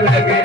लगे।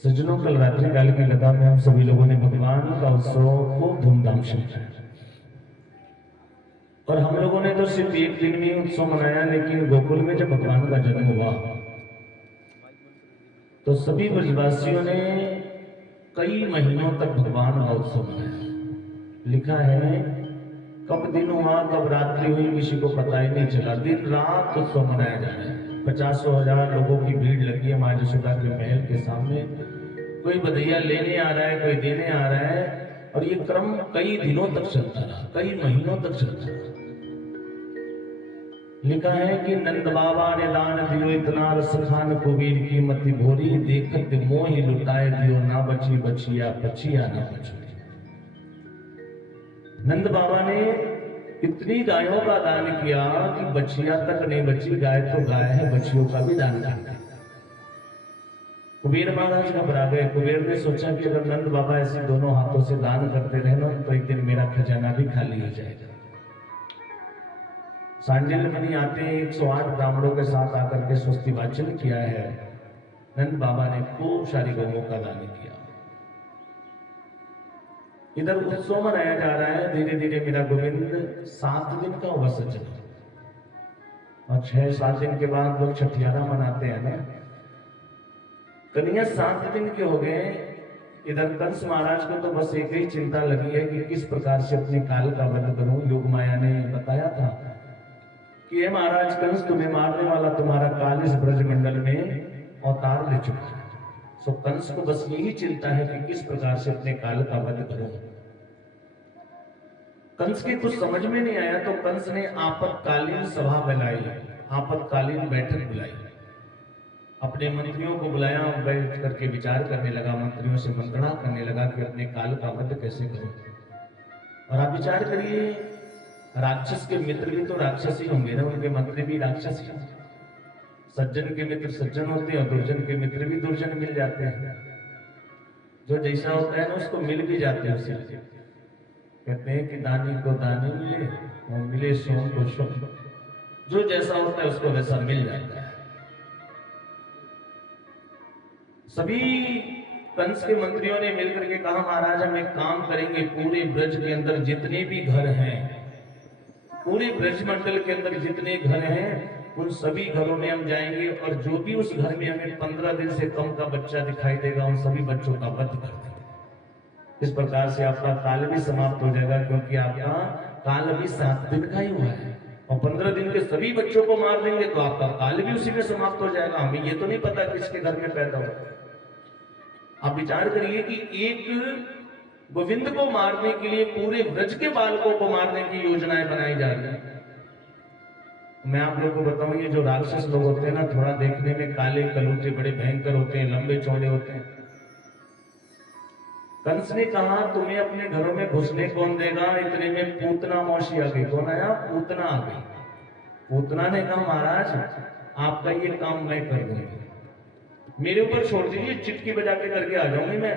सज्जनों, कल रात्रि काल की कथा में हम सभी लोगों ने भगवान का उत्सव खूब धूमधाम से मनाया और हम लोगों ने तो सिर्फ एक दिन में उत्सव मनाया, लेकिन गोकुल में जब भगवान का जन्म हुआ तो सभी ब्रजवासियों ने कई महीनों तक भगवान का उत्सव मनाया। लिखा है कब दिन हुआ कब रात्रि हुई किसी को पता ही नहीं चला, दिन रात उत्सव मनाया जा रहा है। 50,000 लोगों की भीड़ लगी है माँ यशोदा के महल के सामने। कोई बधैया लेने आ रहा है, कोई देने आ रहा है, और ये क्रम कई दिनों तक चलता रहा, कई महीनों तक चलता रहा। लिखा है कि नंद बाबा ने दान दियो इतना, रस खान कुबीर की मति भोरी, देखत मोहि लुटाए दियो, ना बची बचिया बचिया ना बची। नंद बाबा ने इतनी गायों का दान किया कि बचिया तक नहीं बची। गाय तो गाय है, बच्चियों का भी दान किया। कुबेर महाराज घबरा गए। कुबेर ने सोचा कि अगर नंद बाबा ऐसे दोनों हाथों से दान करते रहे ना तो एक दिन मेरा खजाना भी खाली हो जाएगा। सांडिल्य मुनि आते हैं, 108 ब्राह्मणों के साथ आकर के स्वस्ति वाचन किया है। नंद बाबा ने खूब सारी गौओं का दान किया। इधर उत्सव मनाया जा रहा है। धीरे धीरे मेरा गोविंद 7 दिन का हुआ सज्जन, और 6-7 दिन के बाद लोग छठियारा मनाते हैं ना। कन्हैया 7 दिन के हो गए। इधर कंस महाराज को तो बस एक ही चिंता लगी है कि किस प्रकार से अपने काल का वध करूं। योग माया ने बताया था कि हे महाराज कंस, तुम्हें मारने वाला तुम्हारा काल इस ब्रजमंडल में अवतार ले चुका है। सो कंस को बस यही चिंता है कि किस प्रकार से अपने काल का वध करूं। कंस के कुछ समझ में नहीं आया तो कंस ने आपातकालीन सभा बुलाई, आपातकालीन बैठक बुलाई, अपने मंत्रियों को बुलाया, बैठ करके विचार करने लगा, मंत्रियों से मंत्रणा करने लगा कि अपने काल का वध कैसे करूं। और आप विचार करिए, राक्षस के मित्र भी तो राक्षस ही होंगे ना, उनके मंत्री भी राक्षस ही। सज्जन के मित्र सज्जन होते हैं और दुर्जन के मित्र भी दुर्जन मिल जाते हैं। जो जैसा होता है ना उसको मिल भी जाते हैं उससे। कहते हैं कि दानी को दानी मिले और मिले सोम को सोम। जो जैसा होता है उसको वैसा मिल जाता है। सभी कंस के मंत्रियों ने मिलकर के कहा, महाराज हम एक काम करेंगे, पूरे ब्रज के अंदर जितने भी घर हैं, पूरे ब्रजमंडल के अंदर जितने घर हैं, उन सभी घरों में हम जाएंगे और जो भी उस घर में हमें 15 दिन से कम का बच्चा दिखाई देगा उन सभी बच्चों का वध कर देंगे। इस प्रकार से आपका काल भी समाप्त हो जाएगा, क्योंकि आपका काल अभी 7 दिन का ही हुआ है, और 15 दिन के सभी बच्चों को मार देंगे तो आपका काल भी उसी में समाप्त हो जाएगा। हमें ये तो नहीं पता किसके घर में पैदा हो। आप विचार करिए कि एक गोविंद को मारने के लिए पूरे ब्रज के बालकों को मारने की योजनाएं बनाई जा रही है। मैं आप लोगों को बताऊं, ये जो राक्षस लोग होते हैं ना, थोड़ा देखने में काले कलूटे बड़े भयंकर होते हैं, लंबे चौड़े होते हैं। कंस ने कहा, तुम्हें अपने घरों में घुसने कौन देगा। इतने में पूतना मौसी आ गई। कौन आया? पूतना आ गई। पूतना ने कहा, महाराज आपका ये काम मैं कर दूंगी, मेरे ऊपर छोड़ दीजिए, चिटकी बजा के करके आ जाऊंगी मैं।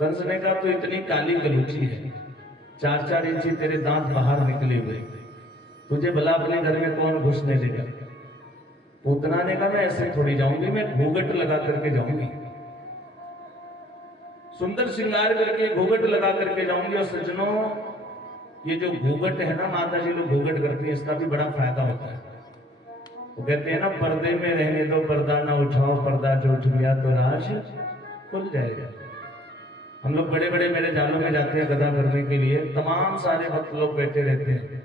कंस ने कहा, तो इतनी काली गलूची है, 4-4 इंची तेरे दांत बाहर निकले हुए, तुझे भला अपने घर में कौन घुसने देगा। पूतना ने कहा, मैं ऐसे थोड़ी जाऊंगी, मैं घूंघट लगा करके जाऊंगी, सुंदर श्रृंगार करके घूंघट लगा करके जाऊंगी। और सज्जनों, ये जो घूंघट है ना, माता जी लोग घूंघट करती है, इसका भी बड़ा फायदा होता है। वो कहते हैं ना, पर्दे में रहने दो, पर्दा ना उठाओ, पर्दा जो उठ गया तो राज खुल जाएगा। हम लोग बड़े बड़े मेरे जालों में जाते हैं गदा करने के लिए, तमाम सारे भक्त लोग बैठे रहते हैं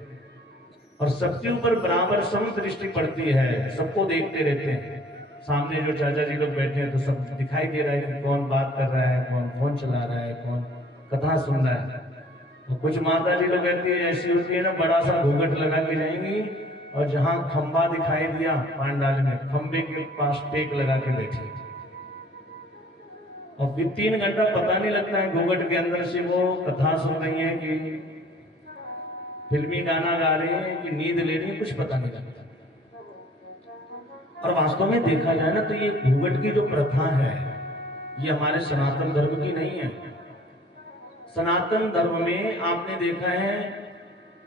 और सबके ऊपर बराबर सम दृष्टि पड़ती है, सबको देखते रहते हैं। सामने जो चाचा जी लोग बैठे हैं तो सब दिखाई दे रहा है कि कौन बात कर रहा है, कौन फोन चला रहा है, कौन कथा सुन रहा है। तो कुछ माता जी लोग कहती है, ऐसी होती है ना, बड़ा सा घूंघट लगा के जाएंगी और जहां खंबा दिखाई दिया पांडाल में, खंबे के पास टेक लगा के बैठी, और फिर 3 घंटा पता नहीं लगता है घूंघट के अंदर से वो कथा सुन रही है कि फिल्मी गाना गा रहे हैं कि नींद ले रही है, कुछ पता नहीं लगता। और वास्तव में देखा जाए ना तो ये घूंघट की जो प्रथा है ये हमारे सनातन धर्म की नहीं है। सनातन धर्म में आपने देखा है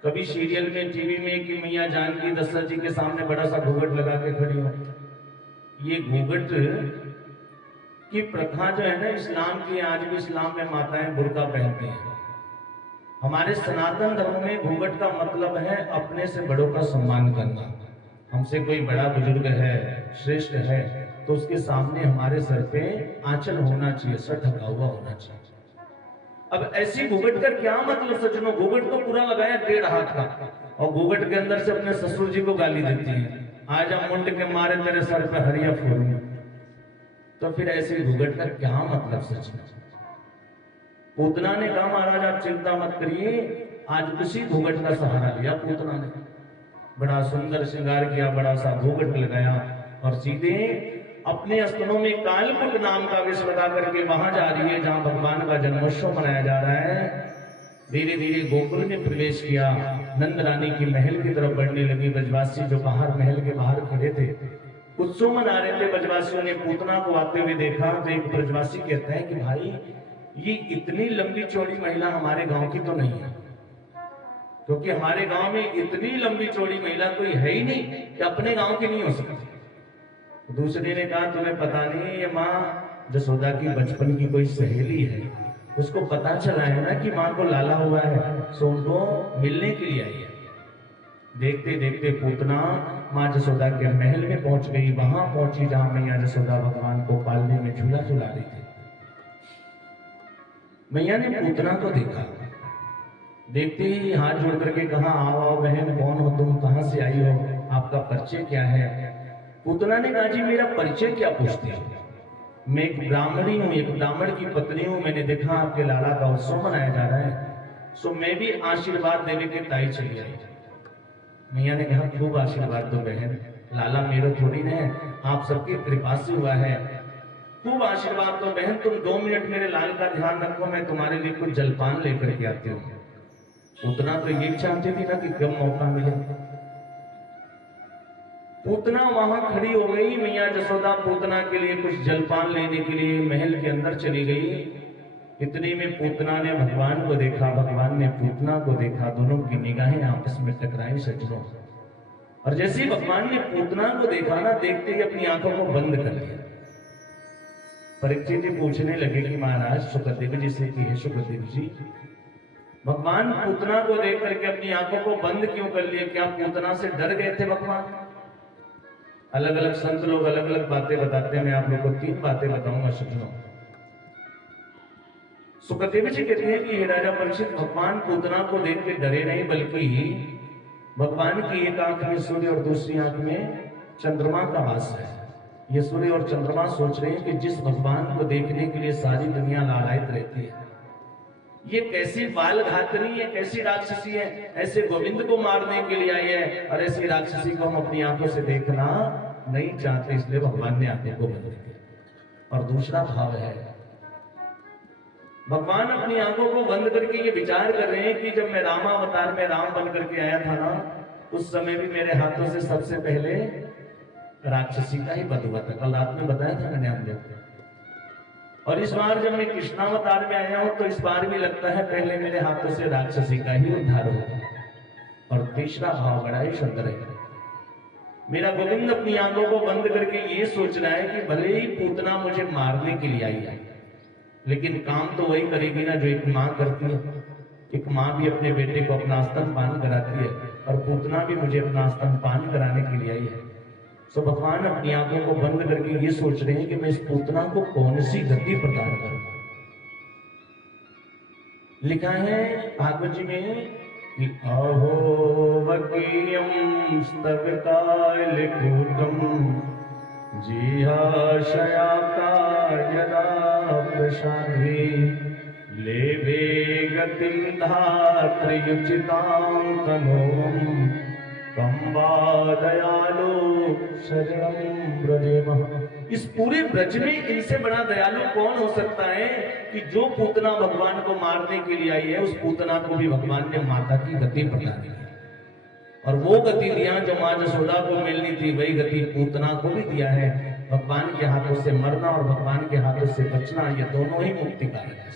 कभी सीरियल में, टीवी में कि मैया जानकी दशरथ जी के सामने बड़ा सा घूंघट लगा के खड़ी हो। ये घूंघट की प्रथा जो है ना इस्लाम की, आज भी इस्लाम में माताएं बुर्का पहनती हैं। हमारे सनातन धर्म में घूंघट का मतलब है अपने से बड़ों का सम्मान करना। हमसे कोई बड़ा बुजुर्ग है, श्रेष्ठ है, तो उसके सामने हमारे सर पे आंचल होना चाहिए, सर ढका हुआ होना चाहिए। अब ऐसी घूंघट का क्या मतलब सज्जनों? घूंघट तो पूरा लगाया 1.5 हाथ का, और घूंघट के अंदर से अपने ससुर जी को गाली देती है, आज हम मुंड के मारे तेरे सर पे हरिया फूलूंगा। तो फिर ऐसे घूंघट का क्या मतलब सच में? पूतना ने कहा महाराज आप चिंता मत करिए, आज उसी घूंघट का सहारा लिया पूतना ने। बड़ा सुंदर श्रृंगार किया, बड़ा सा घूंघट लगाया और सीधे अपने स्तनों में कालकुट नाम का विष लगा करके वहां जा रही है जहां भगवान का जन्मोत्सव मनाया जा रहा है। धीरे धीरे गोकुल में प्रवेश किया, नंद रानी की महल की तरफ बढ़ने लगी। ब्रजवासी जो बाहर महल के बाहर खड़े थे उत्सव मना रहे थे, ब्रजवासियों ने पूतना को आते हुए देखा तो एक ब्रजवासी कहता है कि भाई ये इतनी लंबी चौड़ी महिला हमारे गांव की तो नहीं है, क्योंकि हमारे गांव में इतनी लंबी चौड़ी महिला कोई है ही नहीं कि अपने गांव की नहीं हो सकती। दूसरे ने कहा तुम्हें पता नहीं ये माँ जसोदा की बचपन की कोई सहेली है, उसको पता चला है ना कि माँ को लाला हुआ है, सो उनको मिलने के लिए आई है। देखते देखते पूतना माँ जसोदा के महल में पहुंच गई, वहां पहुंची जहां मैया जसोदा भगवान को पालने में झूला झूला रही थी। मैया ने पूतना को देखा, देखते ही हाथ जोड़ करके कहा आओ आओ बहन, कौन हो तुम, कहां से आई हो, आपका परिचय क्या है? पूतना ने कहा जी मेरा परिचय क्या पूछते हो, मैं एक ब्राह्मणी हूँ, एक ब्राह्मण की पत्नी हूँ, मैंने देखा आपके लाला का उत्सव मनाया जा रहा है, सो मैं भी आशीर्वाद देने के ताई चली आई। मैया ने कहा खूब आशीर्वाद दो बहन, लाला मेरे थोड़ी न है, आप सबकी कृपा से हुआ है, खूब आशीर्वाद दो बहन, तुम 2 मिनट मेरे लाल का ध्यान रखो, मैं तुम्हारे लिए कुछ जलपान लेकर के आती हूँ। पूतना तो ये चाहती थी ना कि कम मौका मिले। पूतना वहां खड़ी हो गई, मैया जसोदा पूतना के लिए कुछ जलपान लेने के लिए महल के अंदर चली गई। इतने में पूतना ने भगवान को देखा, भगवान ने पूतना को देखा, दोनों की निगाहें आपस में टकराई सज्जनों। और जैसे ही भगवान ने पूतना को देखा ना, देखते ही अपनी आंखों को बंद कर लिया। परीक्षित जी पूछने लगे कि महाराज सुखदेव जी से की है, सुखदेव जी भगवान पूतना को देख करके अपनी आंखों को बंद क्यों कर लिए, क्या पूतना से डर गए थे भगवान? अलग अलग संत लोग अलग अलग बातें बताते हैं, मैं आप लोग को 3 बातें बताऊंगा सुनो। सुखदेव जी कहते हैं कि हे राजा परीक्षित, भगवान पूतना को देख के डरे नहीं, बल्कि भगवान की एक आंख में सूर्य और दूसरी आंख में चंद्रमा का वास है। ये सूर्य और चंद्रमा सोच रहे हैं कि जिस भगवान को देखने के लिए सारी दुनिया लालायित रहती है, ये कैसी बाल घातनी है, कैसी राक्षसी है, ऐसे गोविंद को मारने के लिए आई है, और ऐसी राक्षसी को हम अपनी आंखों से देखना नहीं चाहते, इसलिए भगवान ने आंखों को बंद किया। और दूसरा भाव है, भगवान अपनी आंखों को बंद करके ये विचार कर रहे हैं कि जब मैं रामावतार में राम बन करके आया था ना, उस समय भी मेरे हाथों से सबसे पहले राक्षसी का ही वध हुआ था, कल रात में बताया था मैंने आपको। और इस बार जब मैं कृष्णावतार में आया हूं तो इस बार भी लगता है पहले मेरे हाथों से राक्षसी का ही उद्धार होगा। और तीसरा भाव बड़ा ही सुंदर है, मेरा गोविंद अपनी आंखों को बंद करके ये सोच रहा है कि भले ही पूतना मुझे मारने के लिए आई है, लेकिन काम तो वही करेगी ना जो एक माँ करती है। एक माँ भी अपने बेटे को अपना स्तनपान कराती है, और पूतना भी मुझे अपना स्तनपान कराने के लिए आई है। सो भगवान अपनी आंखों को बंद करके ये सोच रहे हैं कि मैं इस पूतना को कौन सी गति प्रदान करूं। लिखा है भागवत जी में कि अहो वकीयम स्तवकालिकूतम जिहाशयाका यदा प्रसादे लेवे गतिं धात्र्युचितां तनों कंबा दयालु शरणं ब्रजेमः। इस पूरे ब्रज में इनसे बड़ा दयालु कौन हो सकता है कि जो पूतना भगवान को मारने के लिए आई है, उस पूतना को भी भगवान ने माता की गति प्रदान की, और वो गति दिया जो माँ जसोदा को मिलनी थी, वही गति पूतना को भी दिया है। भगवान के हाथों से मरना और भगवान के हाथों से बचना, ये दोनों ही मुक्तिकारी है।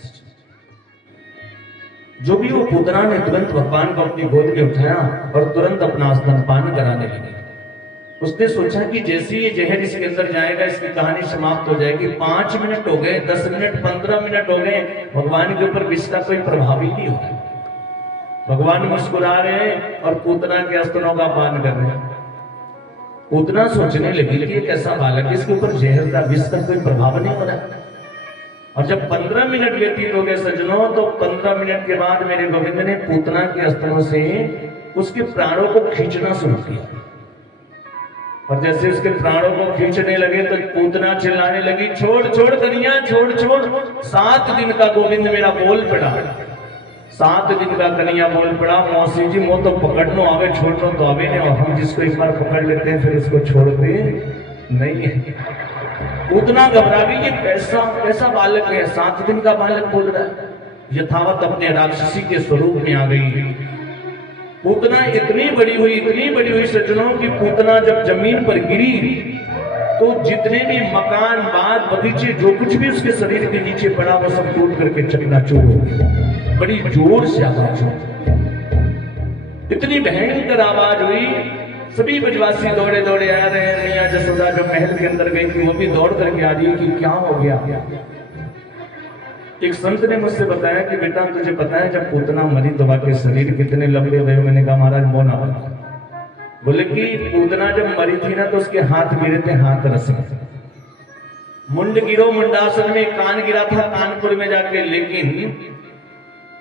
जो भी वो पूतना ने तुरंत भगवान को अपनी गोद में उठाया और तुरंत अपना स्तनपान कराने लगी। उसने सोचा कि जैसे ये जहर इसके अंदर जाएगा इसकी कहानी समाप्त हो जाएगी। 5 मिनट हो गए, 10 मिनट, 15 मिनट हो गए, भगवान के ऊपर विष का कोई प्रभाव ही नहीं हो रहा। भगवान मुस्कुरा रहे हैं और पूतना के स्तनों का पान कर रहे हैं। पूतना सोचने लगी कि एक ऐसा बालक है, इसके ऊपर जहर का विष का कोई प्रभाव नहीं हो रहा। और जब 15 मिनट व्यतीत हो गए सज्जनों, तो 15 मिनट के बाद मेरे गोविंद ने पूतना के स्तनों से उसके प्राणों को खींचना शुरू किया। और जैसे उसके प्राणों को खींचने लगे तो पूतना चिल्लाने लगी, छोड़ छोड़ कन्हैया, छोड़ छोड़। 7 दिन का गोविंद मेरा बोल पड़ा, 7 दिन का कन्हैया बोल पड़ा, मौसी जी मो तो पकड़नो आवे, छोड़नो तो आवे नहीं, और हम जिसको एक बार पकड़ लेते हैं फिर उसको छोड़ते नहीं है। पूतना घबरा गई, ये कैसा बालक है, 7 दिन का बालक बोल रहा है। यथावत अपने राक्षसी के स्वरूप में आ गई। पूतना इतनी बड़ी हुई सज्जनों की पूतना जब जमीन पर गिरी तो जितने भी मकान, बाग, बगीचे, जो कुछ भी उसके शरीर के नीचे पड़ा वो सब टूट करके चकनाचूर हो गया। बड़ी जोर से आवाज हुई, इतनी भयंकर आवाज हुई। सभी ब्रजवासी दौड़े दौड़े आ रहे हैं। मैया जसोदा जो महल के अंदर गई थी वो भी दौड़ करके आ रही है कि क्या हो गया। एक संत ने मुझसे बताया कि बेटा तुझे पता है जब पूतना मरी तो के शरीर कितने लंबे हुए। मैंने कहा महाराज वो ना बता। बोले कि पूतना जब मरी थी ना तो उसके हाथ गिरे थे, हाथ रस में। मुंड गिरो मुंडासन में, कान गिरा था कानपुर में जाके। लेकिन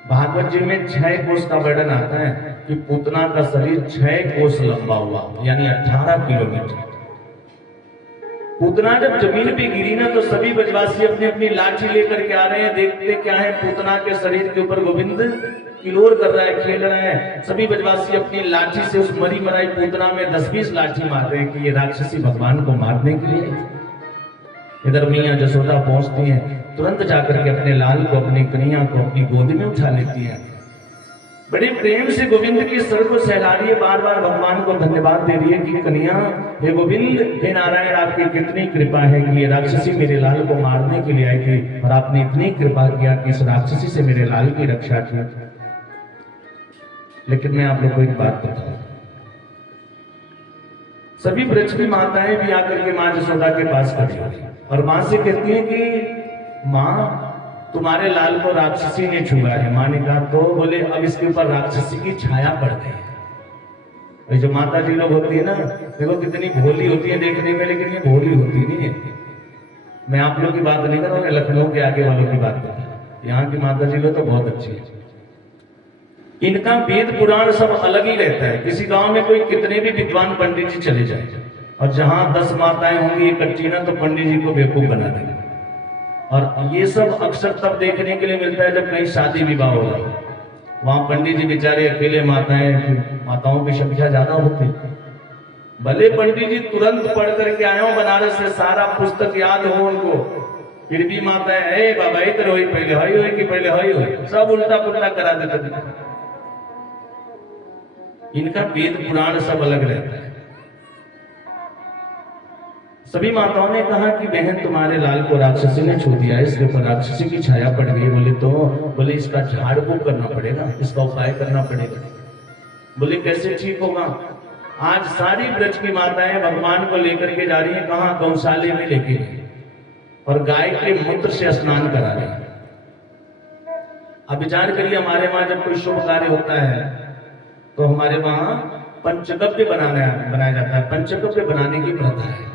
भागवत जी में 6 कोस का वर्णन आता है कि पूतना का शरीर 6 कोस लंबा हुआ, यानी 18 किलोमीटर। पूतना जब जमीन पे गिरी ना तो सभी ब्रजवासी अपनी अपनी लाठी लेकर के आ रहे हैं। देखते क्या है, पूतना के शरीर के ऊपर गोविंद किलोर कर रहा है, खेल रहा है। सभी ब्रजवासी अपनी लाठी से उस मरी मराई पूतना में 10-20 लाठी मार रहे हैं कि ये राक्षसी भगवान को मारने के लिए। इधर मैया जसोदा पहुंचती है, तुरंत जाकर के अपने लाल को, अपनी कन्हैया को अपनी गोद में उठा लेती है। बड़े प्रेम से गोविंद के सर को सहला रही है, बार बार भगवान को धन्यवाद दे रही है कि कन्हैया, हे गोविंद, हे नारायण, आपकी कितनी कृपा है कि ये राक्षसी मेरे लाल को मारने के लिए आई थी और आपने इतनी कृपा किया कि इस राक्षसी से मेरे लाल की रक्षा की। लेकिन मैं आप लोग को एक बात बताऊं, सभी ब्रज की माताएं भी आकर के मां जसोदा के पास खड़ी होती और मां से कहती है कि मां तुम्हारे लाल को राक्षसी ने छुआ है। मां ने कहा तो? बोले अब इसके ऊपर राक्षसी की छाया पड़ गई। जो माता जी लोग होती है ना, देखो कितनी भोली होती है देखने में, लेकिन ये भोली होती नहीं है। मैं आप लोग की बात नहीं कर रहा हूं, मैं लखनऊ के आगे वालों की बात कर रहा हूं। यहाँ की माता जी लोग तो बहुत अच्छी है, इनका वेद पुराण सब अलग ही रहता है। किसी गांव में कोई कितने भी विद्वान पंडित जी चले जाए और जहां 10 माताएं होंगी इकट्ठी ना तो पंडित जी को बेवकूफ बना देंगे। और ये सब अक्सर तब देखने के लिए मिलता है जब कहीं शादी विवाह होगा, वहां पंडित जी बेचारे अकेले, माताओं की संख्या ज्यादा होती। भले पंडित जी तुरंत पढ़ करके आए हो बनारस से, सारा पुस्तक याद हो उनको, फिर भी माताएं है बाबा इधर हो, पहले हई हो कि पहले हई हो, सब उल्टा पुल्टा करा देते। इनका वेद पुराण सब अलग रहता है। सभी माताओं ने कहा कि बहन तुम्हारे लाल को राक्षसी ने छू दिया है, इसके ऊपर राक्षसी की छाया पड़ गई। बोले इसका झाड़ फूक करना पड़ेगा, इसका उपाय करना पड़ेगा। बोले कैसे ठीक होगा? आज सारी ब्रज की माताएं भगवान को लेकर के जा रही है, कहां? गौशाले में लेके, और गाय के मूत्र से स्नान करा रहे हैं। अब विचार करिए, हमारे वहां जब कोई शुभ कार्य होता है तो हमारे वहां पंचगव्य बनाया जाता है। पंचगव्य बनाने की प्रथा है।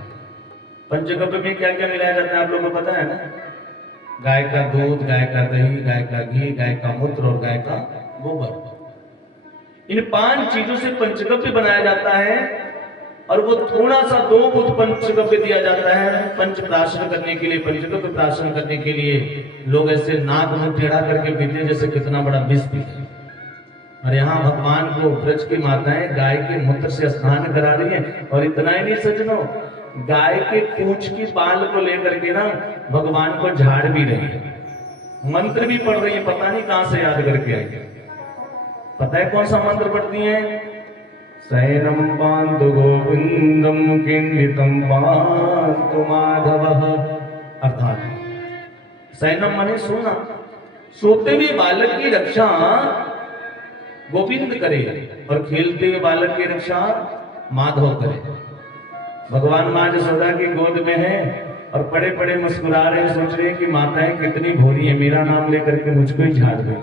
पंचगव्य में क्या क्या मिलाया जाता है आप लोगों को पता है ना? गाय का दूध, गाय का दही, गाय का घी, गाय का मूत्र और गाय का गोबर। इन 5 चीजों से पंचगव्य बनाया जाता है। और वो थोड़ा सा 2 बुध पंचगव्य दिया जाता है पंच प्राशन करने के लिए। पंचगव्य प्राशन करने के लिए लोग ऐसे नाक मुंह टेढ़ा करके पीते हैं जैसे कितना बड़ा विष पीते हैं। और यहाँ भगवान को ब्रज की माताएं गाय के मूत्र से स्नान करा रही है। और इतना ही नहीं सज्जनों, गाय के पूंछ की बाल को लेकर के ना भगवान को झाड़ भी रही है, मंत्र भी पढ़ रही है। पता नहीं कहां से याद करके आई। पता है कौन सा मंत्र पढ़ती है? शयनम पान्तु गोविंदम किंडितम पान्तु माधवः। अर्थात शयनम माने सोना, सोते हुए बालक की रक्षा गोविंद करे और खेलते हुए बालक की रक्षा माधव करे। भगवान मां जसोदा की गोद में है और पड़े पड़े मुस्कुरा रहे हैं, सोच रहे हैं कि माताएं कितनी भोली है, मेरा नाम लेकर के मुझको ही झाड़ दे।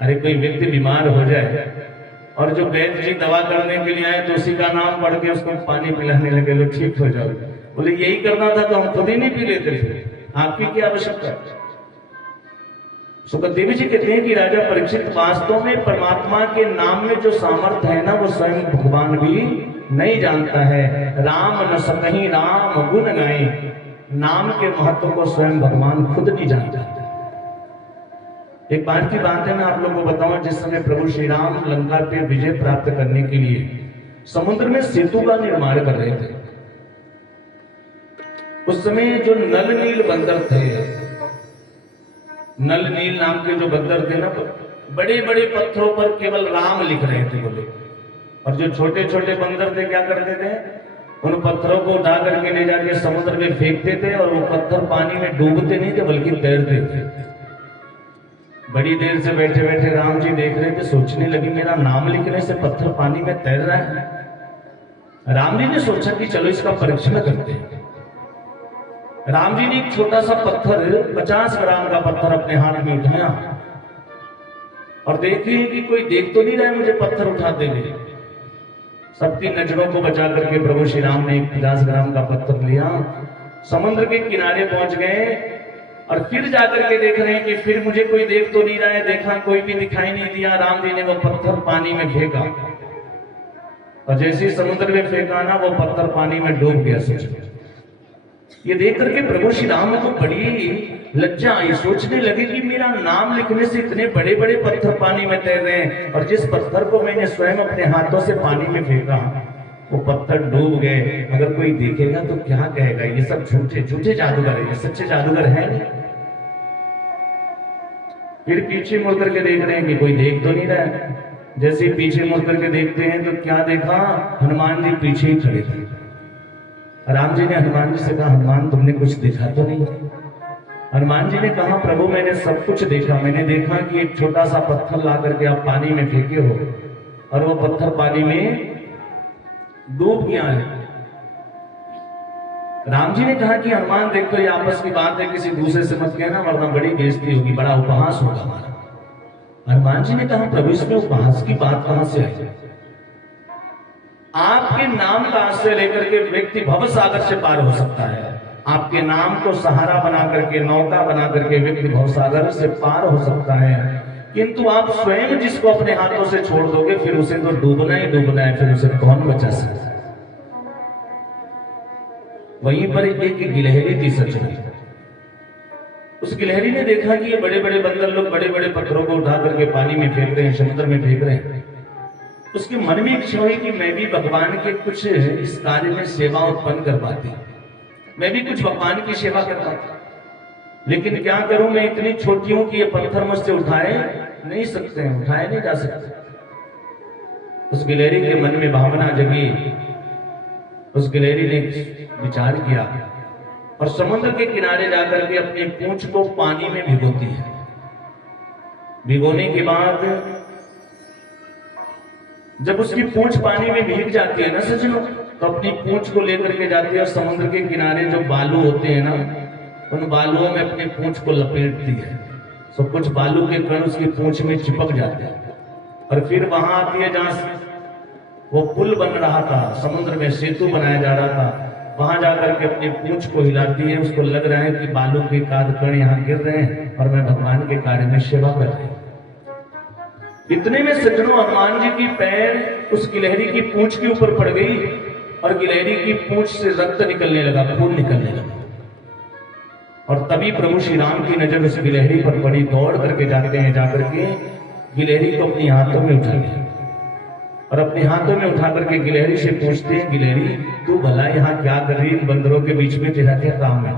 अरे कोई व्यक्ति बीमार हो जाए और जो वैद्य जी दवा करने के लिए आए तो उसी का नाम पढ़ के उसको पानी पिलाने लगे, लो ठीक हो जाओ। बोले यही करना था तो हम खुद ही नहीं पी लेते थे, आपकी क्या आवश्यकता? सुखदेव जी कहते हैं कि राजा परीक्षित वास्तव में परमात्मा के नाम में जो सामर्थ्य है ना, वो स्वयं भगवान भी नहीं जानता है। राम न सकहीं राम गुण गाए, नाम के महत्व को स्वयं भगवान खुद नहीं जानता। एक बार की बात है, मैं आप लोगों को बताऊं, जिस समय प्रभु श्री राम लंका पे विजय प्राप्त करने के लिए समुद्र में सेतु का निर्माण कर रहे थे। उस समय जो नल नील बंदर थे, नल नील नाम के जो बंदर थे ना, बड़े बड़े पत्थरों पर केवल राम लिख रहे थे बोले। और जो छोटे छोटे बंदर थे क्या करते थे, उन पत्थरों को उठा करके ले जाके समुद्र में फेंकते थे, और वो पत्थर पानी में डूबते नहीं थे बल्कि तैरते थे। बड़ी देर से बैठे बैठे राम जी देख रहे थे, सोचने लगे मेरा नाम लिखने से पत्थर पानी में तैर रहा है। राम जी ने सोचा कि चलो इसका परीक्षण करते हैं। राम जी ने एक छोटा सा पत्थर, 50 ग्राम का पत्थर अपने हाथ में उठाया और देखे कि कोई देख तो नहीं रहा है मुझे पत्थर उठाते हुए। सबकी नजरों को बचा करके प्रभु श्री राम ने एक 50 ग्राम का पत्थर लिया, समुद्र के किनारे पहुंच गए और फिर जाकर के देख रहे हैं कि फिर मुझे कोई देख तो नहीं रहा है। देखा कोई भी दिखाई नहीं दिया। राम जी ने वो पत्थर पानी में फेंका और जैसे ही समुद्र में फेंका ना, वो पत्थर पानी में डूब गया। सोच ये देख करके प्रभु श्री राम को बड़ी लज्जा आई। सोचने लगे कि मेरा नाम लिखने से इतने बड़े बड़े पत्थर पानी में तैर रहे हैं, और जिस पत्थर को मैंने स्वयं अपने हाथों से पानी में फेंका वो पत्थर डूब गए। अगर कोई देखेगा तो क्या कहेगा, ये सब झूठे झूठे जादूगर है, ये सच्चे जादूगर है नहीं। फिर पीछे मुड़ करके देख रहे हैं कि कोई देख तो नहीं रहा है। जैसे पीछे मुड़ करके देखते हैं तो क्या देखा, हनुमान जी पीछे ही खड़े थे। राम जी ने हनुमान जी से कहा, हनुमान तुमने कुछ देखा तो नहीं? हनुमान जी ने कहा, प्रभु मैंने सब कुछ देखा। मैंने देखा कि एक छोटा सा पत्थर ला करके आप पानी में फेंके हो और वो पत्थर पानी में डूब गया है। राम जी ने कहा कि हनुमान देखो ये आपस की बात है, किसी दूसरे से मत कहना वरना बड़ी बेइज्जती होगी, बड़ा उपहास होगा हमारा। हनुमान जी ने कहा, प्रभु इसमें उपहास की बात कहां से आई? आपके नाम का आश्रय लेकर के व्यक्ति भव सागर से पार हो सकता है। आपके नाम को सहारा बना करके, नौका बना करके व्यक्ति भव सागर से पार हो सकता है। किंतु आप स्वयं जिसको अपने हाथों से छोड़ दोगे फिर उसे तो डूबना ही डूबना है, फिर उसे कौन बचा सकता है? वहीं पर एक गिलहरी थी सच में। उस गिलहरी ने देखा कि ये बड़े बड़े बंदर लोग बड़े बड़े पत्थरों को उठा करके पानी में फेंक रहे हैं, समुद्र में फेंक रहे हैं। उसके मन में इच्छा हुई कि मैं भी भगवान के कुछ इस कार्य में सेवा उत्पन्न कर पाती, मैं भी कुछ भगवान की सेवा कर पाती। लेकिन क्या करूं, मैं इतनी छोटी हूं कि ये पत्थर मुझसे उठाए नहीं सकते हैं, उठाए नहीं जा सकते। उस गिलहरी के मन में भावना जगी। उस गिलहरी ने विचार किया और समुद्र के किनारे जाकर के अपनी पूंछ को पानी में भिगोती है। भिगोने के बाद जब उसकी पूंछ पानी में भीग जाती है ना सज्जनों, तो अपनी पूंछ को लेकर के जाती है और समुद्र के किनारे जो बालू होते हैं ना, उन बालुओं में अपनी पूंछ को लपेटती है। सब कुछ बालू के कण उसकी पूंछ में चिपक जाते हैं और फिर वहां आती है जहां वो पुल बन रहा था, समुद्र में सेतु बनाया जा रहा था, वहां जाकर के अपनी पूंछ को हिलाती है। उसको लग रहा है कि बालू के काद कण यहाँ गिर रहे हैं और मैं भगवान के कार्य में सेवा कर रही हूँ। इतने में सज्जनों हनुमान जी की पैर उस गिलहरी की पूंछ के ऊपर पड़ गई और गिलहरी की पूंछ से रक्त निकलने लगा, खून निकलने लगा। और तभी प्रभु श्री राम की नजर उस गिलहरी पर पड़ी। दौड़ करके जाते हैं, जाकर के गिलहरी को अपने हाथों में उठा लिया और अपने हाथों में उठा करके गिलहरी से पूछते हैं, गिलहरी तू भला यहाँ क्या कर रही है, बंदरों के बीच में तेरा क्या काम है?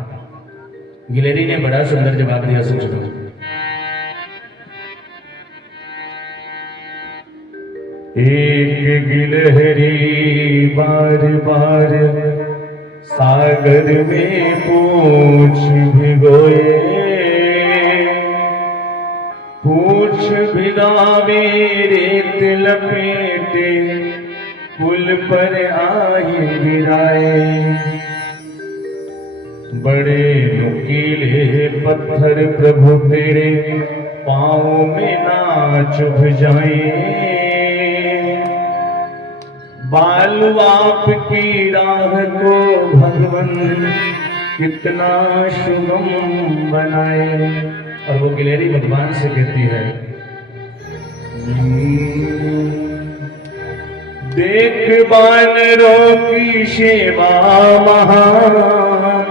गिलहरी ने बड़ा सुंदर जवाब दिया। सज्जनों, एक गिलहरी बार बार सागर में पूंछ भिगोए, पूंछ भिगावे रेत लपेटे, पुल पर आई गिराए। बड़े नुकीले पत्थर प्रभु तेरे पाँव में ना चुभ जाए। बालू आपकी राह को भगवन कितना सुगम बनाए। और वो गिलहरी भगवान से कहती है, देख बानरों की सेवा महान,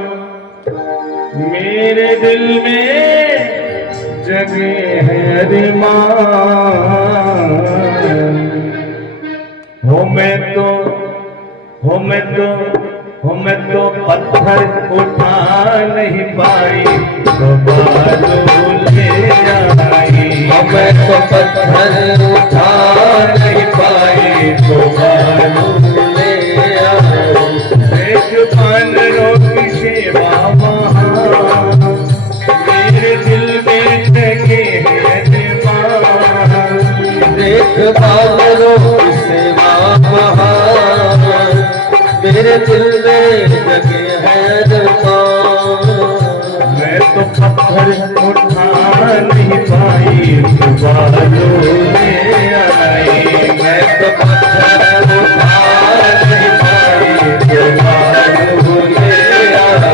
मेरे दिल में जगे है अरमान, मैं तो पत्थर उठा नहीं पाई तो बादल ले आई, मैं तो पत्थर उठा नहीं पाई तो बादल ले आई। देख बानरों की सेवा महान, मेरे दिल में जगे है अरमान, देख बानरों की सेवा महान, मेरे दिल में जगे है अरमान। मैं तो पत्थर उठा नहीं पाई तो बादल ले आई, मैं तो पत्थर उठा नहीं पाई तो बादल ले आई।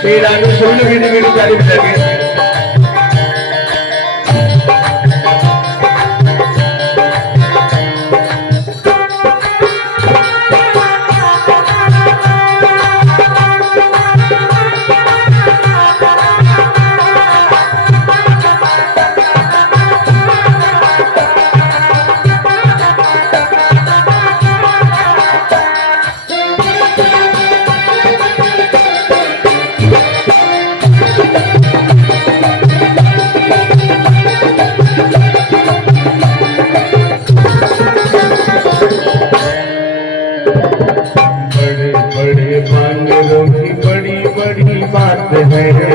श्री राम सुन गिन तारीफ लगे। बानरों की बड़ी बड़ी बात है,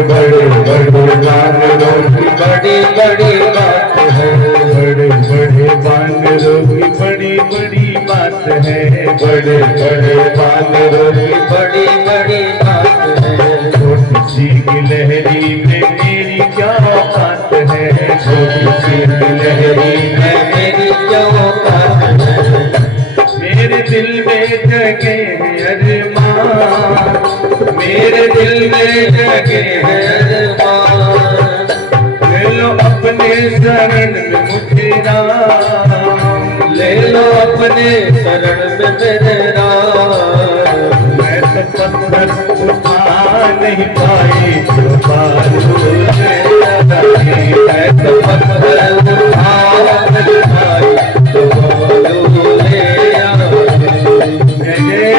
बड़े बड़े बानरों की बड़ी बड़ी बात है, बड़े बड़े बानरों की बड़ी बड़ी बात है, बड़े बड़े बानरों की बड़ी बड़ी बात है। छोटी सी गिलहरी में मेरी क्या औकात है, छोटी सी गिलहरी में मेरी क्या औकात है, मेरे दिल में जगे है अरमान, मेरे दिल में जगे है अरमान। ले लो अपने शरण में मुझे राम, ले लो अपने शरण में मेरे राम। मैं तो पत्थर उठा नहीं पाई तो बादल ले आई, मैं तो पत्थर उठा नहीं पाई तो बादल ले जय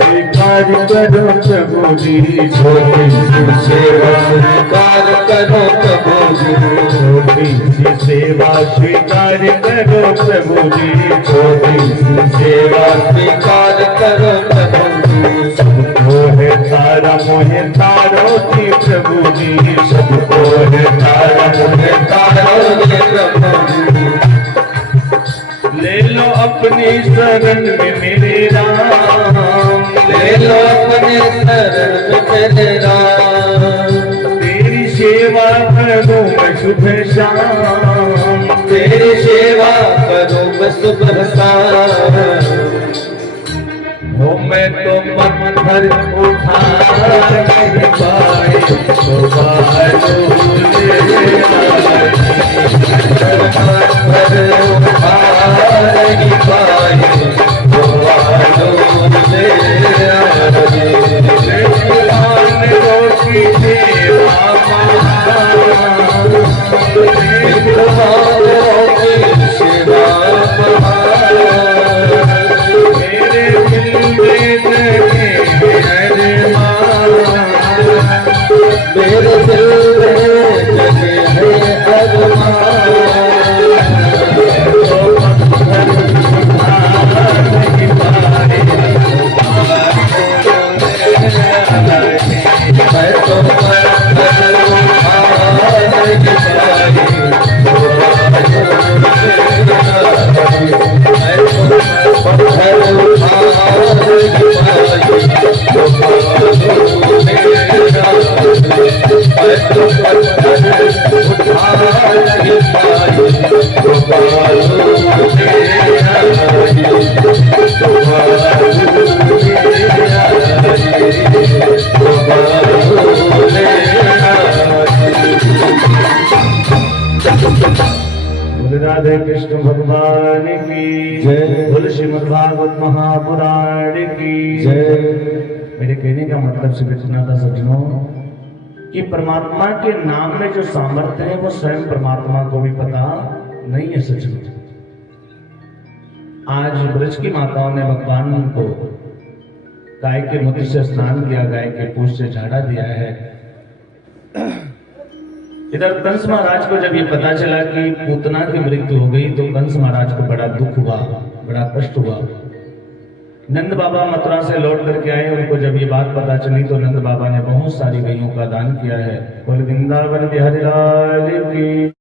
स्वीकार करो प्रभु जी, छोटी सी सेवा स्वीकार करो प्रभु जी, छोटी सी सेवा स्वीकार करो प्रभु जी, छोटी सी सेवा स्वीकार करो प्रभु जी। सबको है तारा मोहे तारो जी प्रभु जी, सबको है तारा मोहे तारो जी प्रभु जी। ले लो अपनी शरण में मेरे राम, ले लो अपने शरण में मेरे राम। तेरी सेवा करूं मैं सुबह शाम, तेरी सेवा करूं मैं सुबह शाम। हो मैं तो पत्थर उठा नहीं पाए तो बादल ले आई, पत्थर उठा नहीं पाए तो बादल ले आई। बानरों की सेवा महान, बानरों की सेवा महान, मेरे दिल में जगे है अरमान मैं तो पत्थर उठाने की पाई मैं तो पत्थर उठाने की पाई तो बाजू मेरा मैं तो पत्थर उठाने की पाई तो बाजू मेरा तो बाजू बोले राधे कृष्ण भगवान की जय। बोले श्रीमद् भागवत महापुराण की जय। मेरे कहने का मतलब सिर्फ इतना था सज्जनों कि परमात्मा के नाम में जो सामर्थ्य है वो स्वयं परमात्मा को भी पता नहीं है सज्जनों। आज ब्रज की माताओं ने भगवान को गाय के मूत्र से स्नान किया, गाय के पूछ से झाड़ा दिया है। इधर कंस महाराज को जब ये पता चला कि पूतना की मृत्यु हो गई तो कंस महाराज को बड़ा दुख हुआ, बड़ा कष्ट हुआ। नंद बाबा मथुरा से लौट करके आए, उनको जब ये बात पता चली तो नंद बाबा ने बहुत सारी गायों का दान किया है। बोल वृंदावन बिहारी लाल की।